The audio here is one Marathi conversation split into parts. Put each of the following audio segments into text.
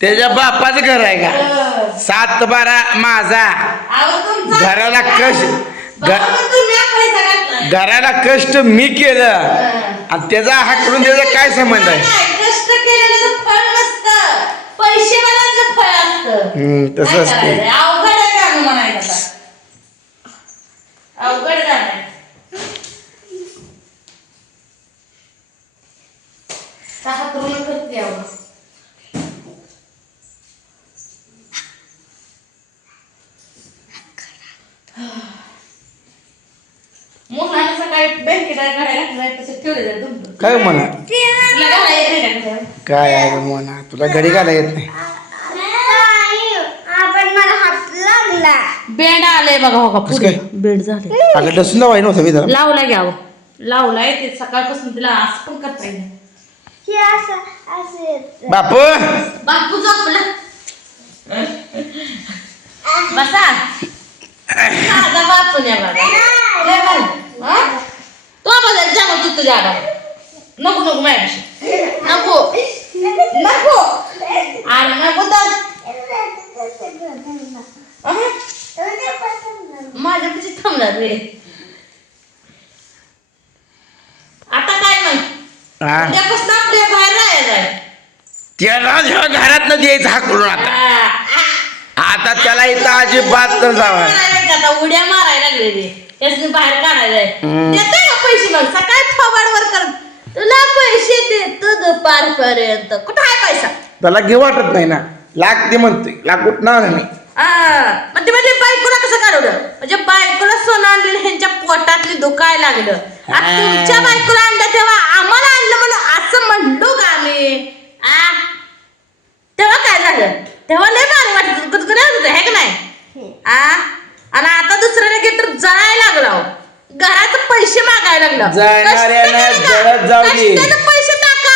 त्याच्या बापाचं घर आहे का? सात बारा माझा. घराला कष्ट हा. घराला कष्ट मी केलं. आणि त्याचा हाकलून त्याचा काय संबंध आहे? नाही, कष्ट केलेलं फळ नसतं पैसे वाल्याचं फळ असतं हम्म, तसं काय असते करायचंय? अवघड आहे का म्हणायचं आता? अवघड झालंय सहा करून करते अहो. मुलांना सकाळी बँकेत घड्या घातलाय तसे ठेवले जाते तुमचं. काय म्हणा? तुला घालायला येते का घड्याळ? काय आहे म्हणा? तुला घडी घाला येत नाही. आपण मला हात लागला बेड आलंय बघा हो का कसं पुढे. काय? बेड झाले अगं दावाय नव्हतं मी जरा. लावला घ्यावं लावलाय ते सकाळपासून तिला असं पण करता येईल हे असं असं येतं. बापू! बापू झोपला. बसा. माझा लय. हा? तो बघा जा मग तू तुझ्या. नको नको माझ्याशी नको नको अरे नको तर अहं. माझ्यापाशी थांबणार रे आता काय मग हा उद्यापासून आपल्या बाहेर राहायला आहे. त्याला ह्या घरात द्यायचं हाकलून आता आ, आ. आता त्याला इथं अजिबात न जावा मारायला आता उड्या मारायला लागले ते. त्यासनी बाहेर काढायला. देते का पैसे मग? सकाळी थोबाडवर कर. तुला पैसे देतो दुपारपर्यंत कुठं आहे पैसा? त्याला घेऊ वाटत नाही ना. लाख ते म्हणतोय. लाख कुठं आणलं नाही ते म्हणजे बायकोला कसं काढवलं? म्हणजे बायकोला सोनं आणलेलं ह्यांच्या पोटातली दुखाय लागलं. आता. तुमच्या बायकोला आणलं तेव्हा आम्हाला आणलं म्हणून असं म्हणलो का आम्ही. आ तेव्हा काय झालं? तेव्हा लय भारी वाटत गुदगुल्या होत आहे का नाही? आ? आणि आता दुसऱ्याला गेट जळायला लागला हो. घरात पैसे मागायला लागला. जळत जाऊ दे. पैसे टाका.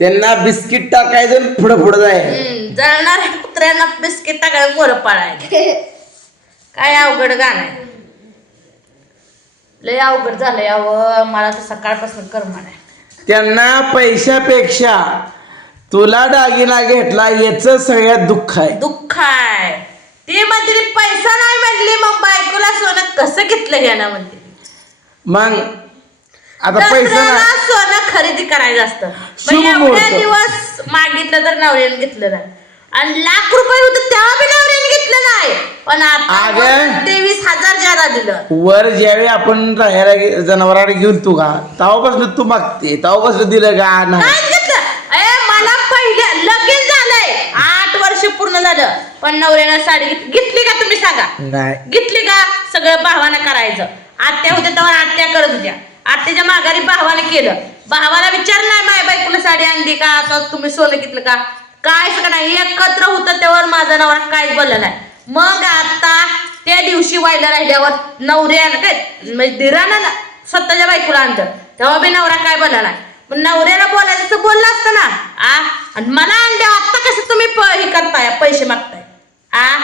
त्यांना बिस्किट टाकायचं पुढं पुढं जाय हम्म, जळणाऱ्या कुत्र्यांना बिस्किट टाकायला मोरं पाळायला. काय अवघड गाणं आहे. लय अवघड झालंय अव मला तर सकाळपासून करमार आहे. त्यांना पैशापेक्षा तुला दागिना घेतला याच सगळ्यात दुःख आहे. दुःख आहे. ती म्हणते पैसा नाही म्हणली मग बायकोला सोनं कसं घेतलं घ्याना म्हणते मग आता पैसा दसऱ्याला सोनं खरेदी करायचं असतं. पण शुभ एवढ्या मुहूर्त. दिवस मागितलं तर नवऱ्याने घेतलं नाही. आणि लाख रुपये होतं तेव्हा बी नवऱ्याने घेतलं नाही. पण आता. तेवीस हजार ज्यादा दिलं. वर ज्यावेळी आपण राहायला गे- जनावराला घेऊन तू का? तेव्हापासून तू मागते तेव्हापासून दिलं का? नाही. घेतलं. ए मला पहिले लगेच झालंय. आठ वर्ष पूर्ण झालं. पण नवऱ्यानं साडी घेत- घेतली का तुम्ही सांगा? नाही. घेतली का? सगळं भावानं करायचं. आत्या होत्या तेव्हा आत्या करत होत्या. आत्याच्या माघारी भावानं केलं. भावाला विचार नाही माय बायकोला साडी आणली का? आता तुम्ही सोनं घेतलं का? काय सगळं नाही. एकत्र होतं तेव्हा माझा नवरा काहीच बोलला नाही. मग आता त्या दिवशी व्हायला राहिल्यावर नवऱ्यानं काय म्हणजे दिरानं ना स्वतःच्या बायकोला आणतं तेव्हा बी नवरा काय बोलला नाही. पण नवऱ्याला बोलायचं तर बोललं असतं ना. आ? आणि मला आणल्या आता कसं तुम्ही प- हे करताय पैसे मागताय? आ?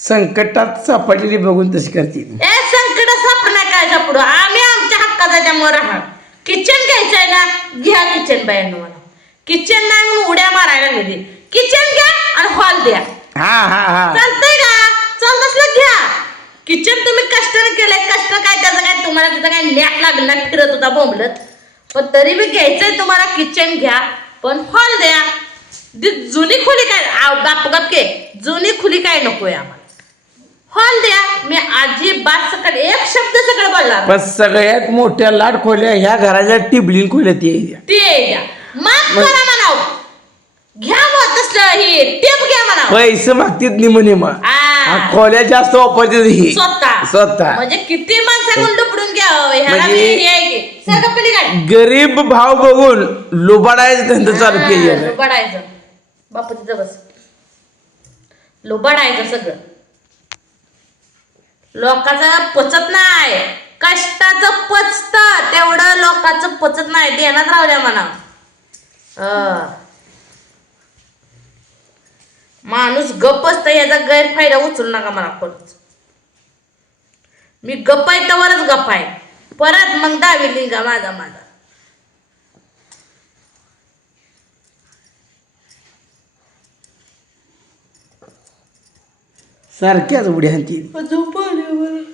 संकटात सापडलेली बघून तशी करते ए संकट सापडणार काय सापडू आम्ही आमच्या हक्काचा त्यामुळे राहणार किचन घ्यायचंय ना? घ्या किचन बायांनो मला. किचन नाही म्हणून उड्या मारायला लागली किचन घ्या आणि हॉल द्या. हा हा हा. चालतंय का? चालत असलं घ्या. किचन तुम्ही कष्टाने केलंय. कष्ट काय त्याचं काय? तुम्हाला तिथं काय नॅक लागला फिरत होता बोंबलत. पण तरी बी घ्यायचंय तुम्हाला. किचन घ्या. पण हॉल द्या. ती जुनी खोली काय? आव, बाप गप के. जुनी खोली काय नकोय आम्हाला. हॉल द्या मी अजिबात सकट एक शब्द सगळं बोलणार पण सगळ्यात मोठ्या लाट खोल्या ह्या घराच्या टिबलीन खोल्या ती आहे. ते द्या. माफ करा म्हणाव. घ्या मग तसलं हे टेप घ्या म्हणाव. पैसे मागतात निम निम आ. खोल्या जास्त वापरतात ही. स्वतः. स्वतः. म्हणजे किती माणसाकडून लुपडून घ्यावं ह्याला म्हणजे- मी हे आहे की. सारखं पलीकडे गरीब भाव बघून लुबाडायचं धंदा चालू केली लुबाडायचं. बापू तिथं बस का सगळं. लोकांचं पचत नाही कष्टाचं पचत. तेवढं लोकांचं पचत नाही देण्यात राहू म्हणा. अं. माणूस गप्प असत याचा गैरफायदा उचलू नका मला परत मी गप्प आहे तवरच गप्प आहे. परत मग दावी लिंगा माझा माझा. सारख्याच उड्या मला.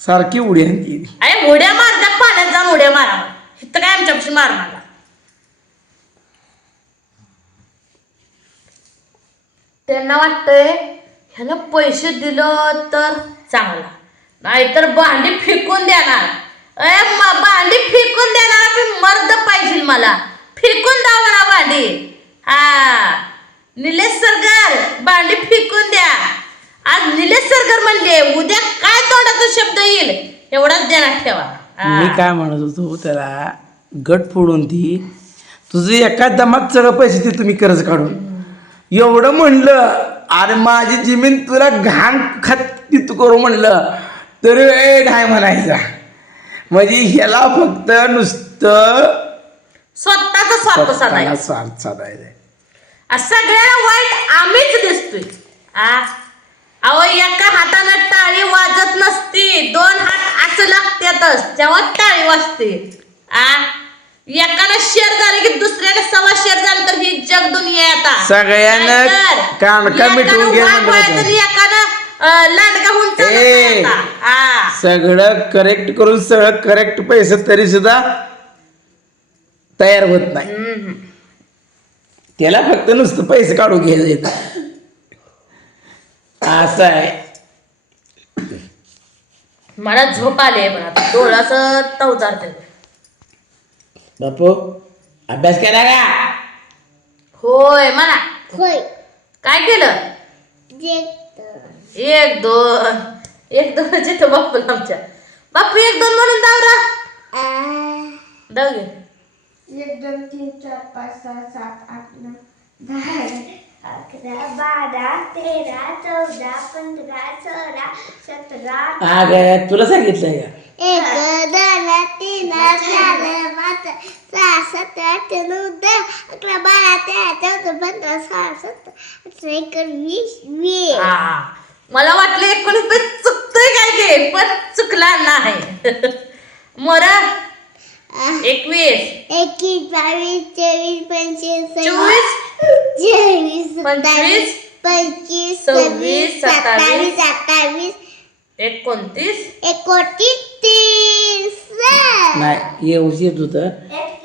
सारखी उडी हाणती. अरे उड्या मार त्या पाण्यात जाऊन उड्या मारा. इथं काय आमच्यापाशी मार मला त्यांना वाटतंय ह्याला पैसे दिलं तर चांगला. नाहीतर भांडी फेकून देणार. अय म- भांडी फेकून देणार मी मर्द पाहिजे मला. फेकून द्यावं ना भांडी. हा. निलेश सरकार भांडी फेकून निलेश सरकार म्हणले उद्या काय तोंडातून शब्द येईल? एवढाच देण्यात ठेवा. हा. मी काय म्हणत होतो त्याला गट फोडून ती तुझं एका दमात सगळं पैसे ते तुम्ही कर्ज काढून. एवढं म्हणलं अरे माझी जमीन तुला घाण खत तू करू म्हणलं तरी ए नाही म्हणायचा. म्हणजे ह्याला फक्त नुसतं स्वतःचा स्वार्थ साधायचा. स्वतःला स्वार्थ साधायचा आ, सगळ्याला वाईट आम्हीच दिसतोय. आ अहो एका हातानं टाळी वाजत नसती दोन हात असं लागतातच तेव्हा टाळी वाजते आ एकानं शेअर झाले की दुसऱ्याने सव्वा शेअर झालं तर ही जग दुनिया आता सगळ्यानं कानका मिटवून एकानं घे वाघ म्हणलं व्हायचं होतं. आणि एकानं अं, लांडगा होऊन चालत नाही ए. आता. आ. सगळं करेक्ट करून सगळं करेक्ट पैसे तरी सुद्धा तयार होत नाही. त्याला फक्त नुसतं पैसे काढून घ्यायचं. असं आहे. मला झोप आली पण आता डोळ्याचं तवजारते बापू अभ्यास केला का? होय म्हणा. होय. काय केलं? एक दोन एक दोन जिथं बाप्पू आमच्या. बाप्पू एक दोन म्हणून दावरा दाव घे. एक दोन तीन चार पाच सहा सात आठ नऊ दहा अकरा बारा तेरा चौदा पंधरा सोळा सतरा अगं तुला सांगितलंय का? एक दोन तीन चार पाच सहा सात आठ नऊ दहा अकरा बारा तेरा चौदा पंधरा सोळा सतरा अठरा एकोणवीस वीस. हा. मला वाटलं एकोणीस चुकतोय काय ते पण चुकला नाही. मोर एकवीस. एकवीस बावीस चोवीस पंचवीस चोवीस चोवीस? पंचवीस, पंचवीस सव्वीस, सव्वीस सत्तावीस. अठ्ठावीस एकोणतीस. एकोणतीस. तीस नाही येऊ येत होतं.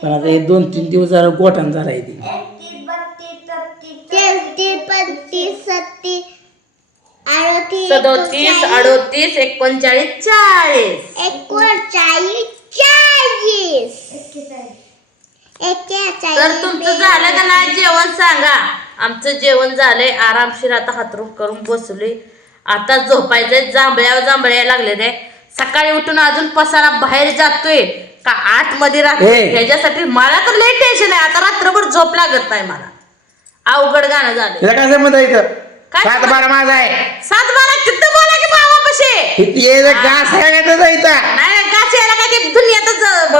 पण आता हे दोन तीन दिवस जरा गोठान झाला आहे ते सत्तीस अडतीस सदोतीस अडोतीस एकोणचाळीस चाळीस. एकोणचाळीस चाळीस. तर तुमचं झालं का नाही? जेवण सांगा. आमचं जेवण झालंय. आरामशीर आता हातरूप करून बसलोय. आता झोपायचंय. जांभळ्या जांभळ्या लागले ते सकाळी उठून अजून पसारा बाहेर जातोय. का आतमध्ये राहतोय? ए. ह्याच्यासाठी मला तर लई टेन्शन आहे. आता रात्रभर झोप लागत नाही मला. अवघड गाणं झालं काय संबंध इथं? सात? बारा माझा आहे. सात बारा चित्त बोला की भावापाशी इथे ये घास आहे का त्याचा इथं नाही गाच यायला काय ते दुनियातच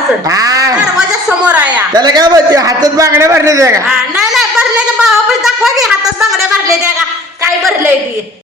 हा. दरवाजा समोर आहे त्याला काय म्हणते हातात बांगड्या भरले का? हा, नाही